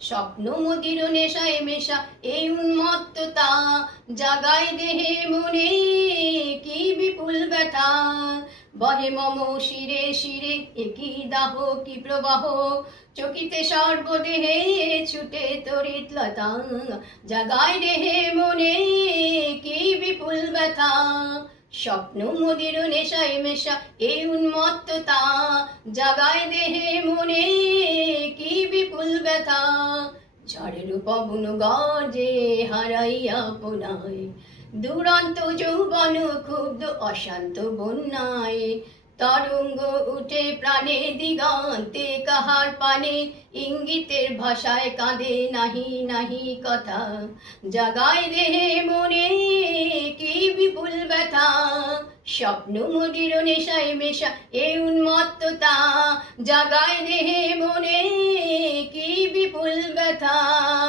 স্বপ্ন মদির নেশায় মেশা, এই উন্মত্ততা। জাগায় দেহে মনে কি বিপুল ব্যথা। বহে মম শিরে শিরে একই দাহ, কি প্রবাহ। চকিতে সর্বদেহে ছুটে তরিত লতা। জাগায় দেহে মনে কি বিপুল ব্যথা। স্বপ্ন মদির নেশায় মেশা এই উন্মত্ততা। জাগায় দেহে মনে ব্যথা ঝড়ের পবন গজে হারাইয়া পোনায় দুরন্ত যৌবন ক্ষুব্ধ অশান্ত বন্যায়। তরঙ্গ উঠে প্রাণে দিগন্তে, কাহার পানে ইঙ্গিতের ভাষায় কাঁদে নাহি নাহি কথা। জাগায় দেহে মনে কি বিপুল ব্যথা। স্বপ্ন মদির নেশায় মেশা এ উন্মত্ততা। জাগায় দেহে মনে কি বিপুল ব্যথা